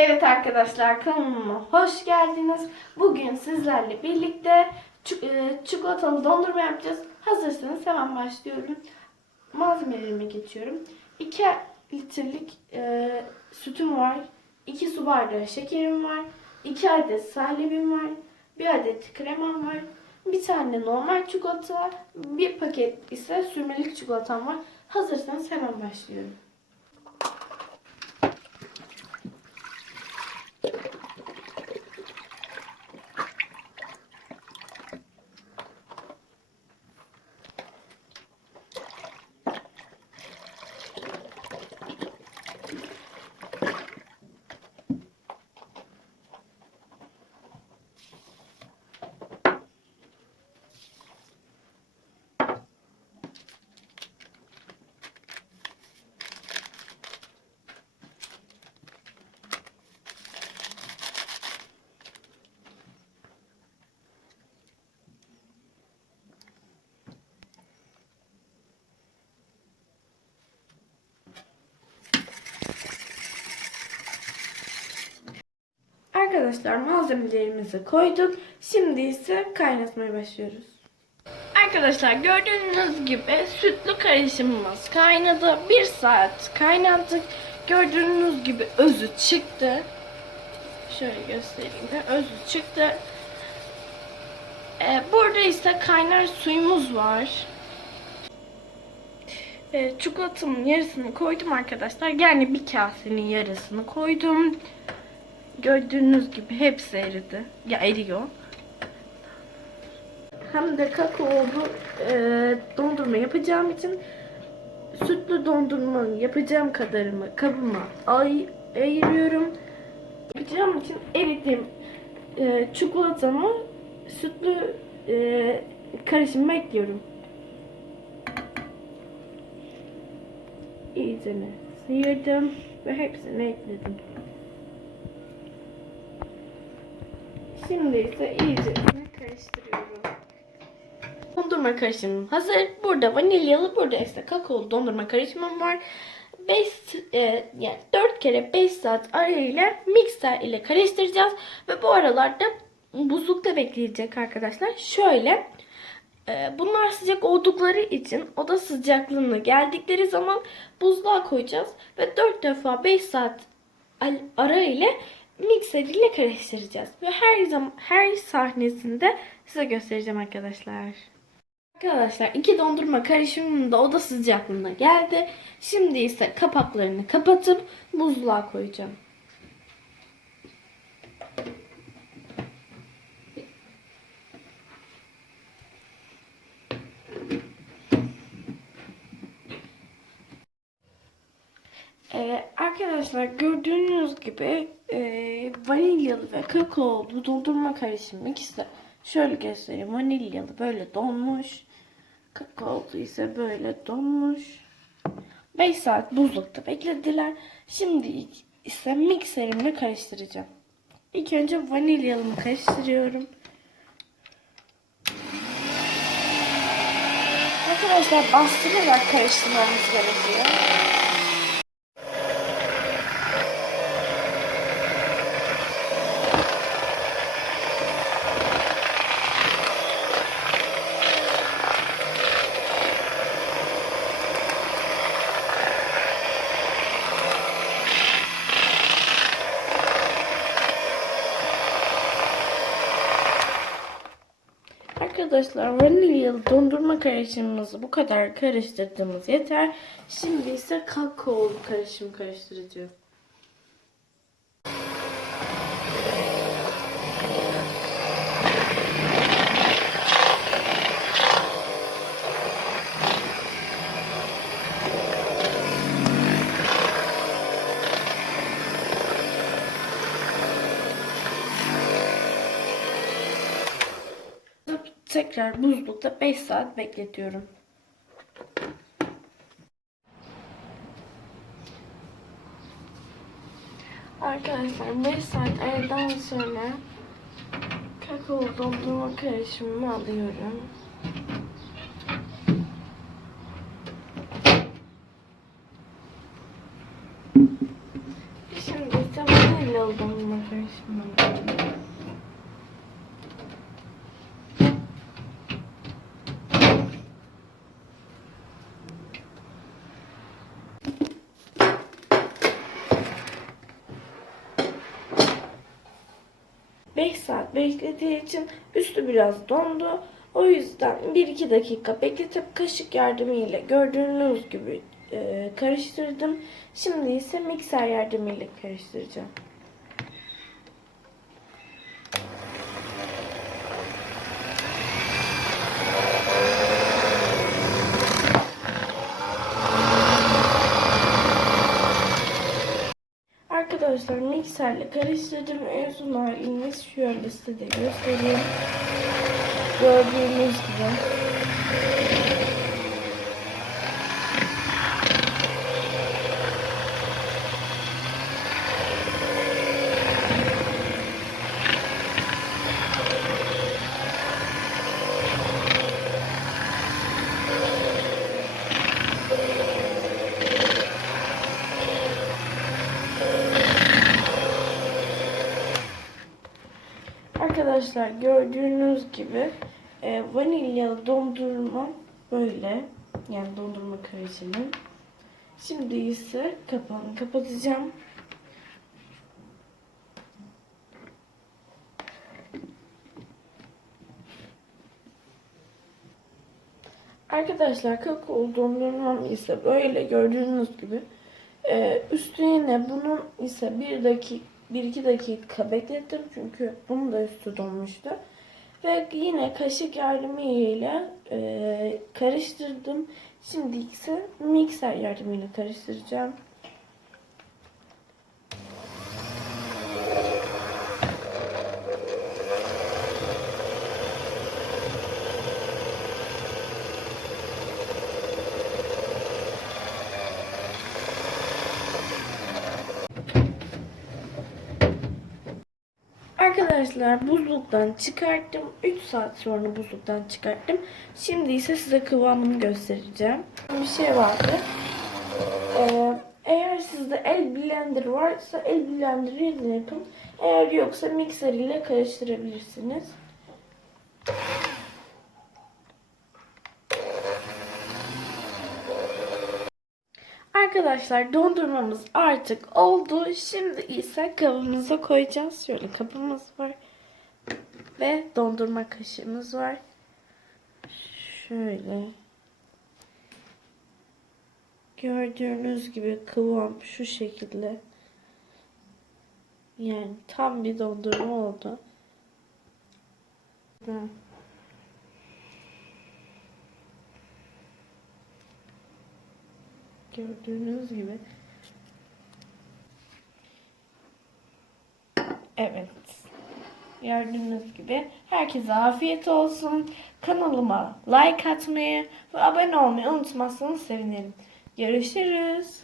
Evet arkadaşlar kanalıma hoş geldiniz. Bugün sizlerle birlikte e, çikolatalı dondurma yapacağız. Hazırsanız hemen başlıyorum. Malzemelerime geçiyorum. 2 litrelik e, sütüm var. 2 su bardağı şekerim var. 2 adet salebim var. 1 adet kremam var. Bir tane normal çikolata, bir paket ise sürmelik çikolatam var. Hazırsanız hemen başlıyorum. Arkadaşlar malzemelerimizi koyduk. Şimdi ise kaynatmaya başlıyoruz. Arkadaşlar gördüğünüz gibi sütlü karışımımız kaynadı. Bir saat kaynattık. Gördüğünüz gibi özü çıktı. Şöyle göstereyim de özü çıktı. Ee, burada ise kaynar suyumuz var. Ee, çikolatamın yarısını koydum arkadaşlar. Yani bir kasenin yarısını koydum. Gördüğünüz gibi hepsi eridi. Ya eriyor. Hem de kakaolu e, dondurma yapacağım için sütlü dondurma yapacağım kadarımı kabıma ay ayırıyorum. Yapacağım için eridim e, çikolatamı sütlü e, karışıma ekliyorum. İyice sıyırdım ve hepsini ekledim. Şimdi ise iyice karıştırıyorum. Dondurma karışımım hazır. Burada vanilyalı, burada ise kakaolu dondurma karışımım var. 5 e, yani 4 kere 5 saat arayla mikser ile karıştıracağız ve bu aralarda buzlukta bekleyecek arkadaşlar. Şöyle e, bunlar sıcak oldukları için oda sıcaklığına geldikleri zaman buzluğa koyacağız ve 4 defa 5 saat ara ile mikser ile karıştıracağız. Ve her zaman her sahnesinde size göstereceğim arkadaşlar. Arkadaşlar iki dondurma karışımının da oda sıcaklığına geldi. Şimdi ise kapaklarını kapatıp buzluğa koyacağım. Ee, arkadaşlar gördüğünüz gibi e, vanilyalı ve kakaolu dondurma karışımı ikisi şöyle göstereyim. Vanilyalı böyle donmuş. Kakaolu ise böyle donmuş. 5 saat buzlukta beklediler. Şimdi ise mikserimle karıştıracağım. İlk önce vanilyalımı karıştırıyorum. Arkadaşlar bastırarak karıştırmamız gerekiyor. Arkadaşlar vanilyalı dondurma karışımımızı bu kadar karıştırdığımız yeter. Şimdi ise kakaolu karışım karıştıracağım. Tekrar buzlukta 5 saat bekletiyorum. Arkadaşlar 5 saat aradan sonra kakao dondurma karışımımı alıyorum. Şimdi ise vanilya karışımı. Beş saat beklediği için üstü biraz dondu. O yüzden 1-2 dakika bekletip kaşık yardımıyla gördüğünüz gibi e, karıştırdım. Şimdi ise mikser yardımıyla karıştıracağım. Arkadaşlar mikserle karıştırdım. Son halini şöyle size de göstereyim. Gördüğünüz gibi. Arkadaşlar gördüğünüz gibi e, vanilyalı dondurma böyle. Yani dondurma karışımı. Şimdi ise kapağını kapatacağım. Arkadaşlar kakao dondurmam ise böyle gördüğünüz gibi. Ee, üstüne bunun ise bir dakika 1-2 dakika beklettim çünkü bunun da üstü donmuştu. Ve yine kaşık yardımıyla e, karıştırdım. Şimdi ise mikser yardımıyla karıştıracağım. Arkadaşlar buzluktan çıkarttım. 3 saat sonra buzluktan çıkarttım. Şimdi ise size kıvamını göstereceğim. Bir şey vardı. Ee, eğer sizde el blender varsa el blender ile yapın. Eğer yoksa mikser ile karıştırabilirsiniz. Arkadaşlar dondurmamız artık oldu. Şimdi ise kabımıza koyacağız. Şöyle kabımız var. Ve dondurma kaşığımız var. Şöyle. Gördüğünüz gibi kıvam şu şekilde. Yani tam bir dondurma oldu. Hı. Gördüğünüz gibi. Evet. Gördüğünüz gibi. Herkese afiyet olsun. Kanalıma like atmayı ve abone olmayı unutmazsanız sevinirim. Görüşürüz.